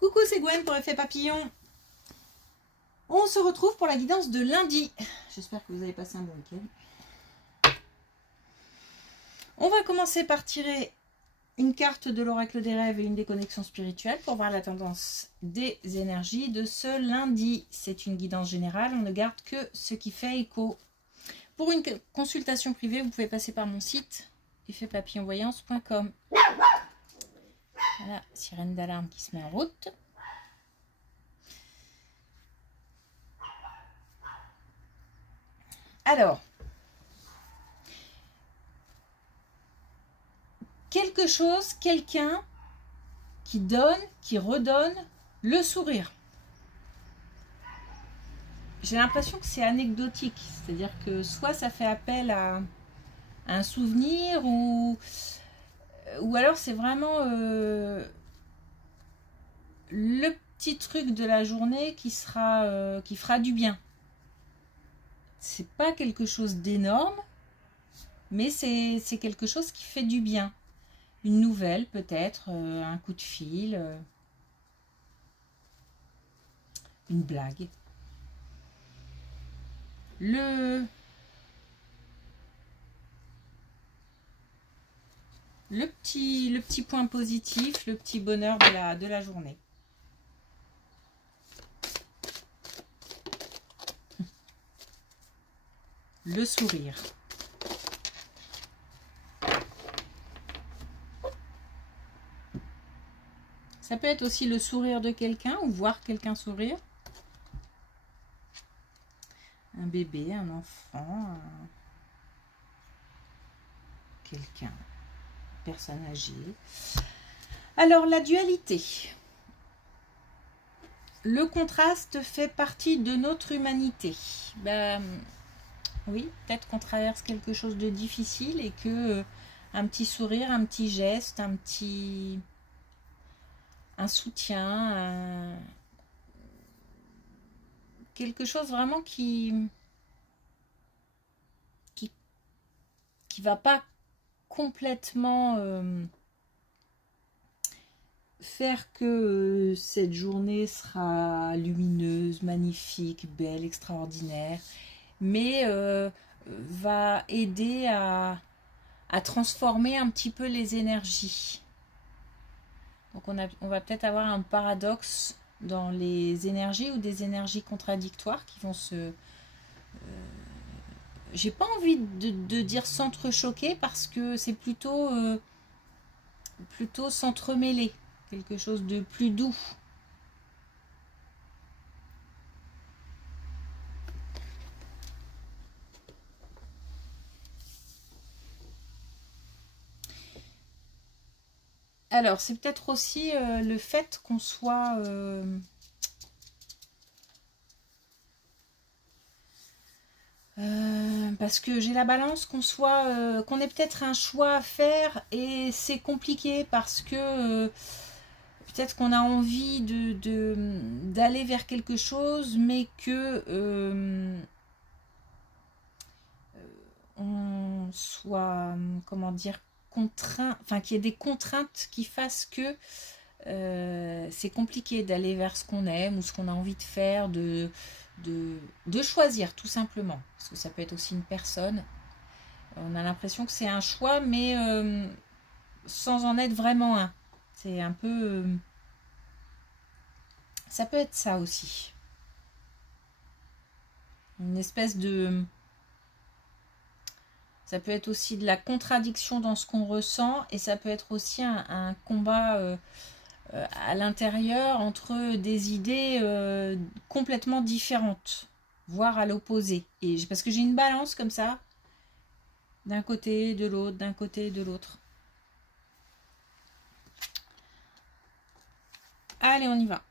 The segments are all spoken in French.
Coucou, c'est Gwen pour Effet Papillon. On se retrouve pour la guidance de lundi. J'espère que vous avez passé un bon week-end. On va commencer par tirer une carte de l'oracle des rêves et une des connexions spirituelles pour voir la tendance des énergies de ce lundi. C'est une guidance générale, on ne garde que ce qui fait écho. Pour une consultation privée, vous pouvez passer par mon site effetpapillonvoyance.com. Voilà, sirène d'alarme qui se met en route. Alors, quelque chose, quelqu'un qui donne, qui redonne le sourire. J'ai l'impression que c'est anecdotique, c'est-à-dire que soit ça fait appel à un souvenir ou alors c'est vraiment le petit truc de la journée qui fera du bien. C'est pas quelque chose d'énorme, mais c'est quelque chose qui fait du bien. Une nouvelle peut-être, un coup de fil, une blague. Le petit point positif, le petit bonheur de la journée. Le sourire. Ça peut être aussi le sourire de quelqu'un ou voir quelqu'un sourire. Un bébé, un enfant, quelqu'un, personne âgée. Alors, la dualité. Le contraste fait partie de notre humanité. Ben, oui, peut-être qu'on traverse quelque chose de difficile et que un petit sourire, un petit geste, un soutien, quelque chose vraiment qui va pas complètement faire que cette journée sera lumineuse, magnifique, belle, extraordinaire, mais va aider à transformer un petit peu les énergies. Donc on va peut-être avoir un paradoxe dans les énergies ou des énergies contradictoires qui vont se... j'ai pas envie de dire s'entrechoquer parce que c'est plutôt s'entremêler, quelque chose de plus doux. Alors, c'est peut-être aussi le fait qu'on soit... parce que j'ai la balance qu'on ait peut-être un choix à faire et c'est compliqué parce que peut-être qu'on a envie d'aller vers quelque chose, mais que on soit, comment dire, contraint, enfin qu'il y ait des contraintes qui fassent que c'est compliqué d'aller vers ce qu'on aime ou ce qu'on a envie de faire, de choisir tout simplement, parce que ça peut être aussi une personne. On a l'impression que c'est un choix, mais sans en être vraiment un. C'est un peu... ça peut être ça aussi. Une espèce de... ça peut être aussi de la contradiction dans ce qu'on ressent, et ça peut être aussi un combat à l'intérieur entre des idées complètement différentes, voire à l'opposé. Et parce que j'ai une balance comme ça, d'un côté, de l'autre, d'un côté, de l'autre. Allez, on y va.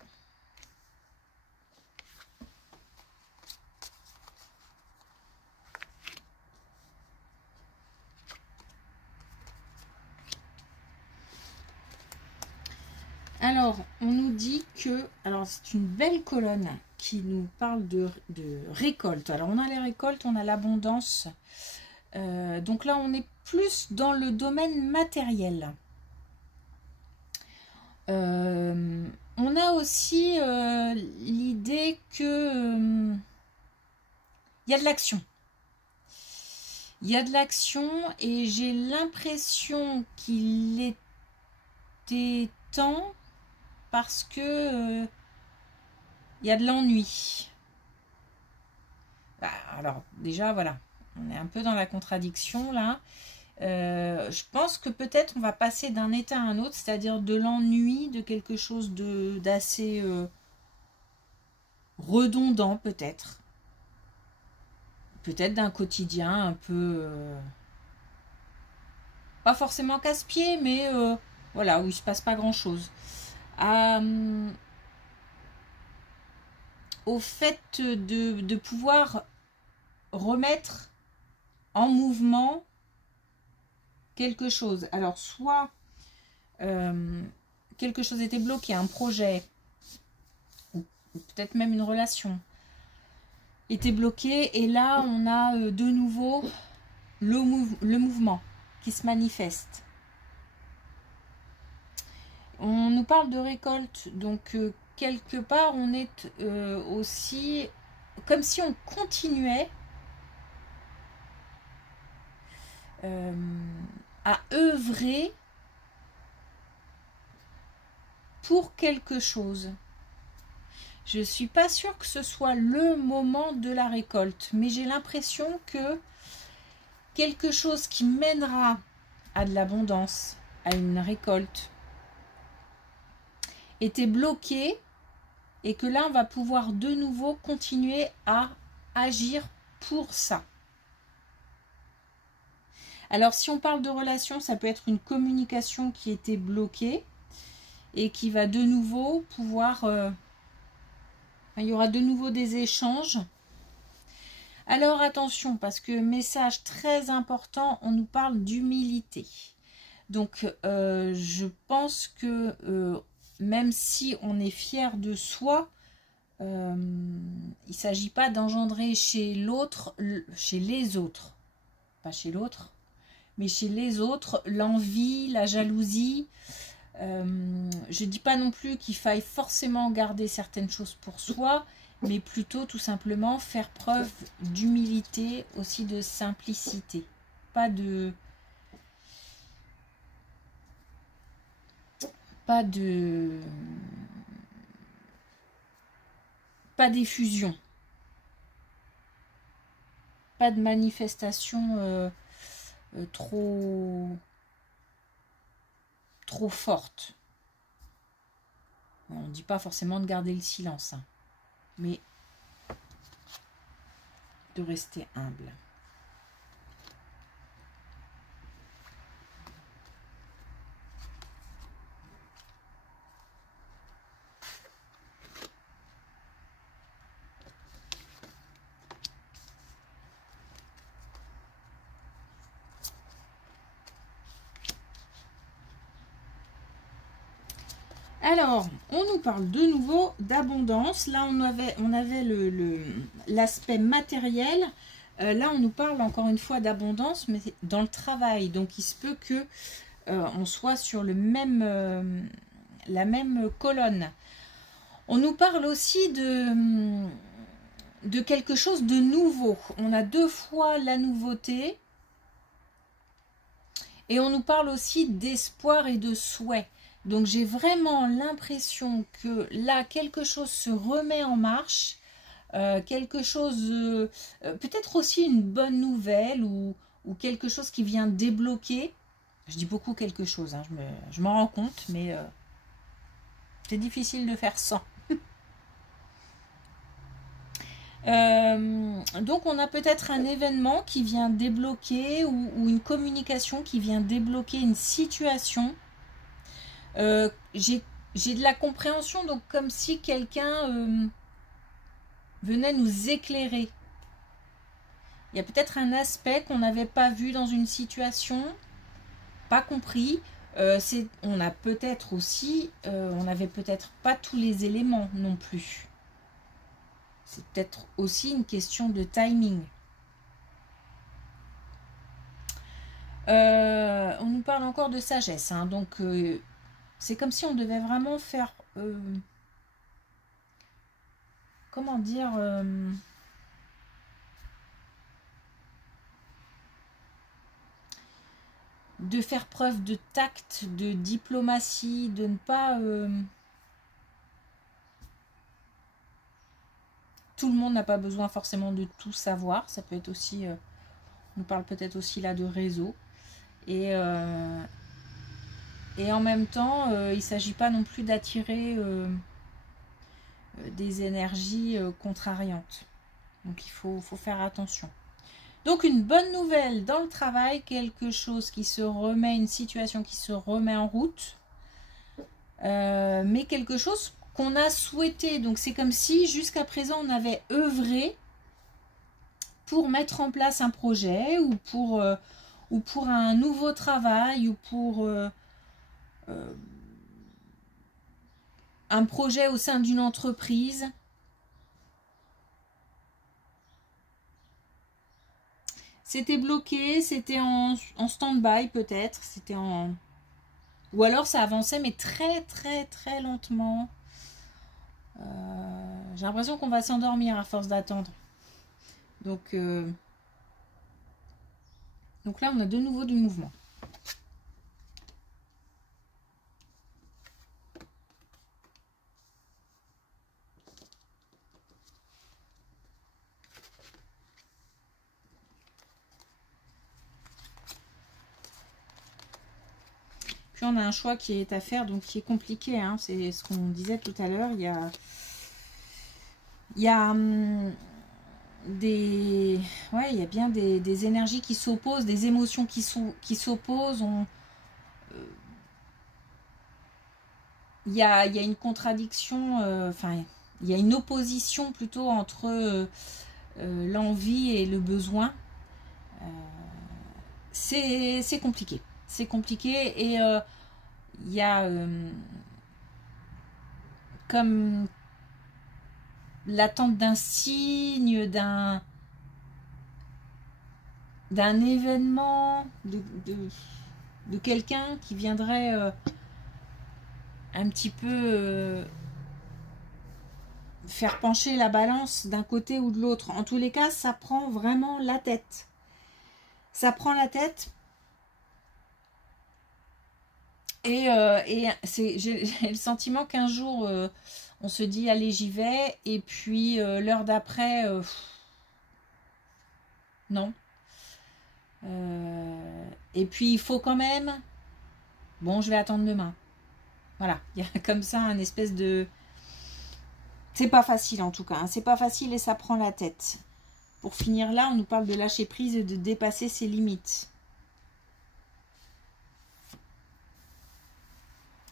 Alors, on nous dit que... alors, c'est une belle colonne qui nous parle de récolte. Alors, on a les récoltes, on a l'abondance. Donc là, on est plus dans le domaine matériel. On a a aussi l'idée que il y a de l'action. Il y a de l'action et j'ai l'impression qu'il était temps parce que il y a de l'ennui. Alors déjà voilà, on est un peu dans la contradiction là. Je pense que peut-être on va passer d'un état à un autre, c'est-à-dire de l'ennui, de quelque chose d'assez redondant peut-être. Peut-être d'un quotidien un peu... pas forcément casse-pied, mais voilà, où il ne se passe pas grand-chose. Au fait de pouvoir remettre en mouvement quelque chose. Alors, soit quelque chose était bloqué, un projet, ou peut-être même une relation, était bloqué, et là, on a de nouveau le mouvement qui se manifeste. On nous parle de récolte, donc quelque part, on est aussi comme si on continuait à œuvrer pour quelque chose. Je ne suis pas sûre que ce soit le moment de la récolte, mais j'ai l'impression que quelque chose qui mènera à de l'abondance, à une récolte, était bloqué et que là, on va pouvoir de nouveau continuer à agir pour ça. Alors, si on parle de relation, ça peut être une communication qui était bloquée et qui va de nouveau pouvoir... il y aura de nouveau des échanges. Alors, attention, parce que message très important, on nous parle d'humilité. Donc, je pense que même si on est fier de soi, il ne s'agit pas d'engendrer chez l'autre, chez les autres, pas chez l'autre, mais chez les autres, l'envie, la jalousie. Je ne dis pas non plus qu'il faille forcément garder certaines choses pour soi, mais plutôt tout simplement faire preuve d'humilité, aussi de simplicité. Pas d'effusion. Pas de manifestation trop forte. On ne dit pas forcément de garder le silence, hein, mais de rester humble. Alors, on nous parle de nouveau d'abondance. Là, on avait l'aspect matériel. Là, on nous parle encore une fois d'abondance, mais dans le travail. Donc, il se peut que on soit sur la même colonne. On nous parle aussi de quelque chose de nouveau. On a deux fois la nouveauté. Et on nous parle aussi d'espoir et de souhait. Donc j'ai vraiment l'impression que là, quelque chose se remet en marche, quelque chose, peut-être aussi une bonne nouvelle ou quelque chose qui vient débloquer. Je dis beaucoup quelque chose, hein, je m'en rends compte, mais c'est difficile de faire sans. Donc on a peut-être un événement qui vient débloquer ou une communication qui vient débloquer une situation. J'ai de la compréhension, donc comme si quelqu'un venait nous éclairer. Il y a peut-être un aspect qu'on n'avait pas vu dans une situation, pas compris. On a peut-être aussi, on n'avait peut-être pas tous les éléments non plus. C'est peut-être aussi une question de timing. On nous parle encore de sagesse, hein, donc c'est comme si on devait vraiment faire comment dire, de faire preuve de tact, de diplomatie, de ne pas... tout le monde n'a pas besoin forcément de tout savoir. Ça peut être aussi... on nous parle peut-être aussi là de réseau. Et en même temps, il ne s'agit pas non plus d'attirer des énergies contrariantes. Donc il faut faire attention. Donc une bonne nouvelle dans le travail, quelque chose qui se remet, une situation qui se remet en route, mais quelque chose qu'on a souhaité. Donc c'est comme si jusqu'à présent on avait œuvré pour mettre en place un projet ou pour un nouveau travail ou pour un projet au sein d'une entreprise. C'était bloqué, c'était en stand-by peut-être, c'était en... Ou alors ça avançait mais très très très lentement. J'ai l'impression qu'on va s'endormir à force d'attendre. Donc là on a de nouveau du mouvement. Puis on a un choix qui est à faire, donc qui est compliqué, hein. C'est ce qu'on disait tout à l'heure. Il y a des... Ouais, il y a bien des énergies qui s'opposent, des émotions qui s'opposent. Il y a une contradiction, enfin, il y a une opposition plutôt entre l'envie et le besoin. C'est compliqué. C'est compliqué et il y a comme l'attente d'un signe, d'un événement, de quelqu'un qui viendrait un petit peu faire pencher la balance d'un côté ou de l'autre. En tous les cas, ça prend vraiment la tête. Ça prend la tête. Et j'ai le sentiment qu'un jour, on se dit, allez, j'y vais. Et puis, l'heure d'après, non. Et puis, il faut quand même... Bon, je vais attendre demain. Voilà, il y a comme ça un espèce de... C'est pas facile en tout cas. Hein. C'est pas facile et ça prend la tête. Pour finir là, on nous parle de lâcher prise et de dépasser ses limites.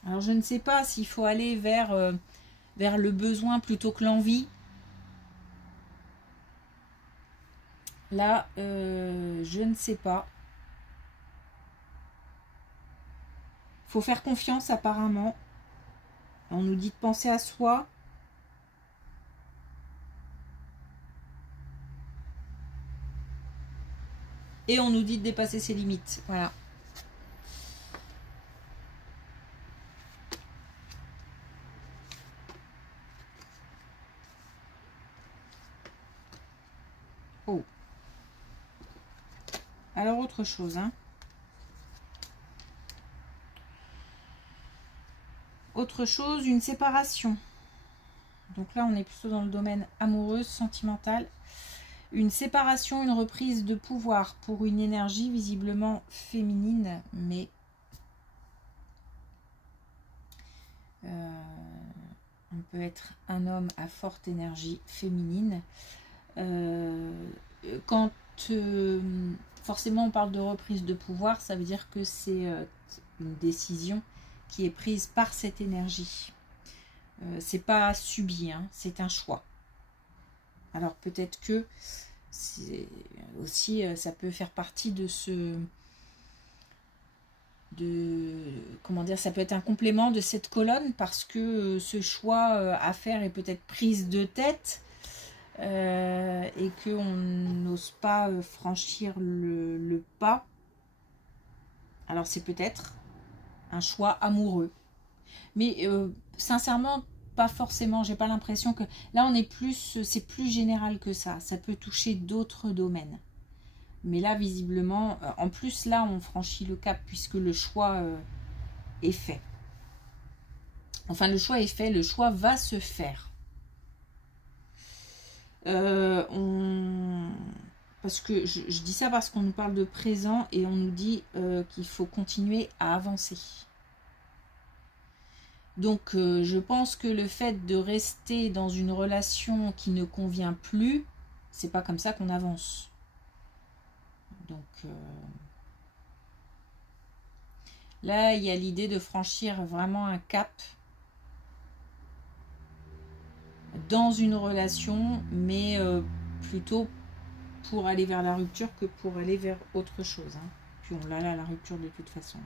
Alors je ne sais pas s'il faut aller vers le besoin plutôt que l'envie. Là, je ne sais pas. Il faut faire confiance apparemment. On nous dit de penser à soi. Et on nous dit de dépasser ses limites. Voilà. Oh. Alors autre chose, hein. Autre chose, une séparation. Donc là, on est plutôt dans le domaine amoureux, sentimental. Une séparation, une reprise de pouvoir pour une énergie visiblement féminine, mais on peut être un homme à forte énergie féminine. Quand forcément on parle de reprise de pouvoir, ça veut dire que c'est une décision qui est prise par cette énergie. C'est pas subi, hein, c'est un choix. Alors peut-être que aussi ça peut faire partie de comment dire, ça peut être un complément de cette colonne parce que ce choix à faire est peut-être prise de tête et qu'on n'ose pas franchir le pas. Alors c'est peut-être un choix amoureux. Mais sincèrement, pas forcément, j'ai pas l'impression que... Là, on est plus, c'est plus général que ça. Ça peut toucher d'autres domaines. Mais là, visiblement, en plus, là, on franchit le cap puisque le choix est fait. Enfin, le choix est fait, le choix va se faire. Parce que je dis ça parce qu'on nous parle de présent et on nous dit qu'il faut continuer à avancer. Donc, je pense que le fait de rester dans une relation qui ne convient plus, c'est pas comme ça qu'on avance. Donc, là, il y a l'idée de franchir vraiment un cap dans une relation, mais plutôt pour aller vers la rupture que pour aller vers autre chose. Hein. Puis on l'a là, la rupture de toute façon.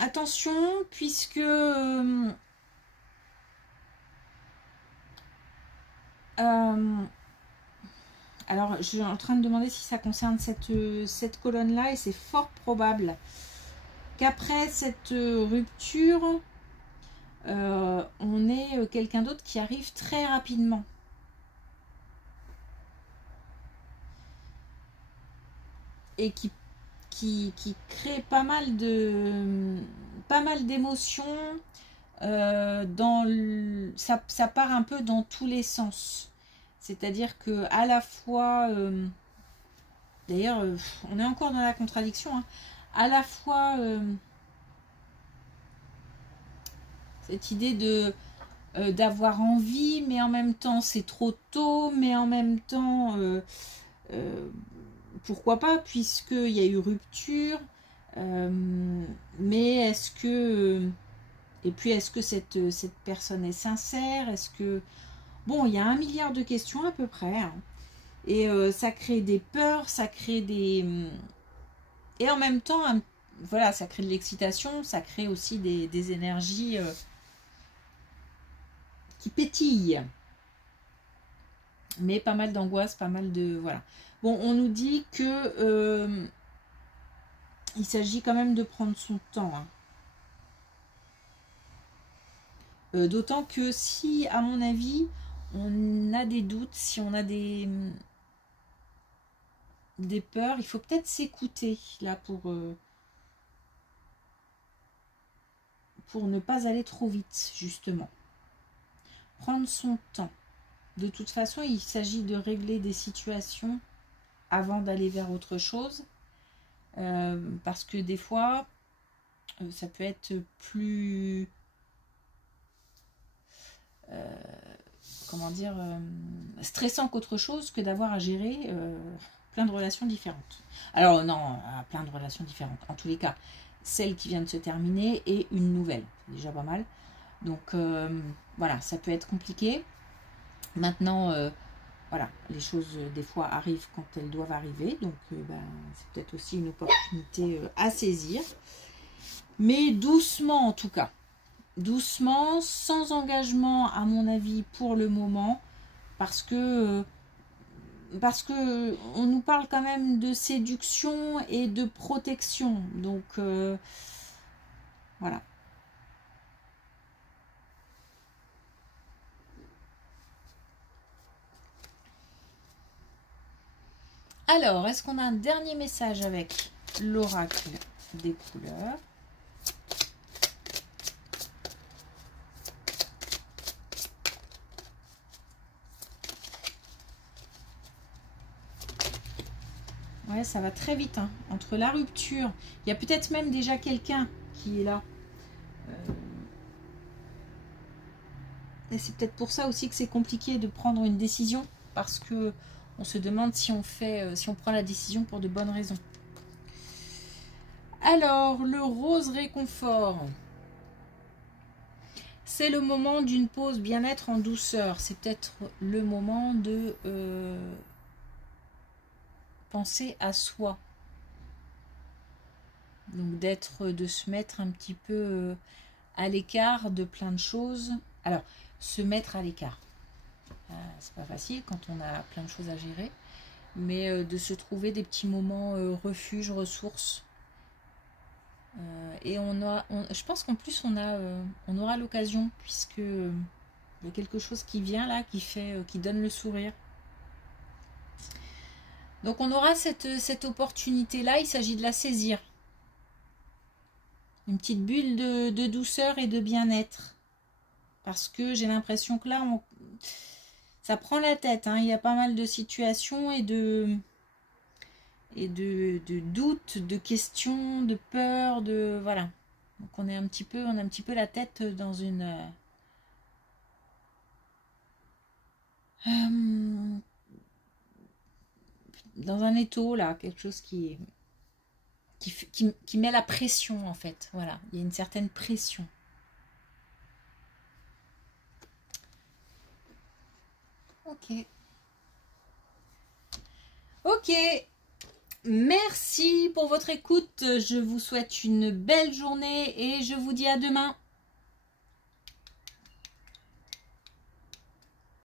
Attention, puisque alors je suis en train de demander si ça concerne cette colonne-là et c'est fort probable qu'après cette rupture, on ait quelqu'un d'autre qui arrive très rapidement. Et qui crée pas mal d'émotions. Ça part un peu dans tous les sens. C'est-à-dire que à la fois, d'ailleurs, on est encore dans la contradiction, hein, à la fois cette idée d'avoir envie, mais en même temps c'est trop tôt, mais en même temps pourquoi pas, puisqu'il y a eu rupture, mais est-ce que... Et puis, est-ce que cette personne est sincère? Est-ce que... Bon, il y a 1 milliard de questions à peu près. Hein. Et ça crée des peurs, ça crée des... Et en même temps, voilà, ça crée de l'excitation, ça crée aussi des énergies qui pétillent. Mais pas mal d'angoisse, pas mal de... Voilà. Bon, on nous dit que il s'agit quand même de prendre son temps. Hein. D'autant que si, à mon avis, on a des doutes, si on a des peurs, il faut peut-être s'écouter là pour ne pas aller trop vite, justement. Prendre son temps. De toute façon, il s'agit de régler des situations avant d'aller vers autre chose. Parce que des fois, ça peut être plus... comment dire, stressant qu'autre chose que d'avoir à gérer plein de relations différentes. Alors non, plein de relations différentes. En tous les cas, celle qui vient de se terminer et une nouvelle. C'est déjà pas mal. Donc voilà, ça peut être compliqué. Maintenant, voilà, les choses des fois arrivent quand elles doivent arriver. Donc c'est peut-être aussi une opportunité à saisir. Mais doucement en tout cas. Doucement, sans engagement à mon avis pour le moment, parce que on nous parle quand même de séduction et de protection, donc voilà. Alors, est-ce qu'on a un dernier message avec l'oracle des couleurs? Ouais, ça va très vite, hein. Entre la rupture, il y a peut-être même déjà quelqu'un qui est là. Et c'est peut-être pour ça aussi que c'est compliqué de prendre une décision, parce que on se demande si on prend la décision pour de bonnes raisons. Alors, le rose réconfort. C'est le moment d'une pause bien-être en douceur. C'est peut-être le moment de penser à soi. Donc de se mettre un petit peu à l'écart de plein de choses. Alors, se mettre à l'écart, c'est pas facile quand on a plein de choses à gérer, mais de se trouver des petits moments refuge, ressources. Et je pense qu'en plus on aura l'occasion, puisque il y a quelque chose qui vient là, qui donne le sourire. Donc on aura cette opportunité là, il s'agit de la saisir. Une petite bulle de douceur et de bien-être. Parce que j'ai l'impression que là, ça prend la tête. Hein. Il y a pas mal de situations et de doutes, de questions, de peurs, de voilà. Donc on a un petit peu la tête dans dans un étau là, quelque chose qui met la pression en fait. Voilà, il y a une certaine pression. Ok. Ok. Merci pour votre écoute. Je vous souhaite une belle journée et je vous dis à demain.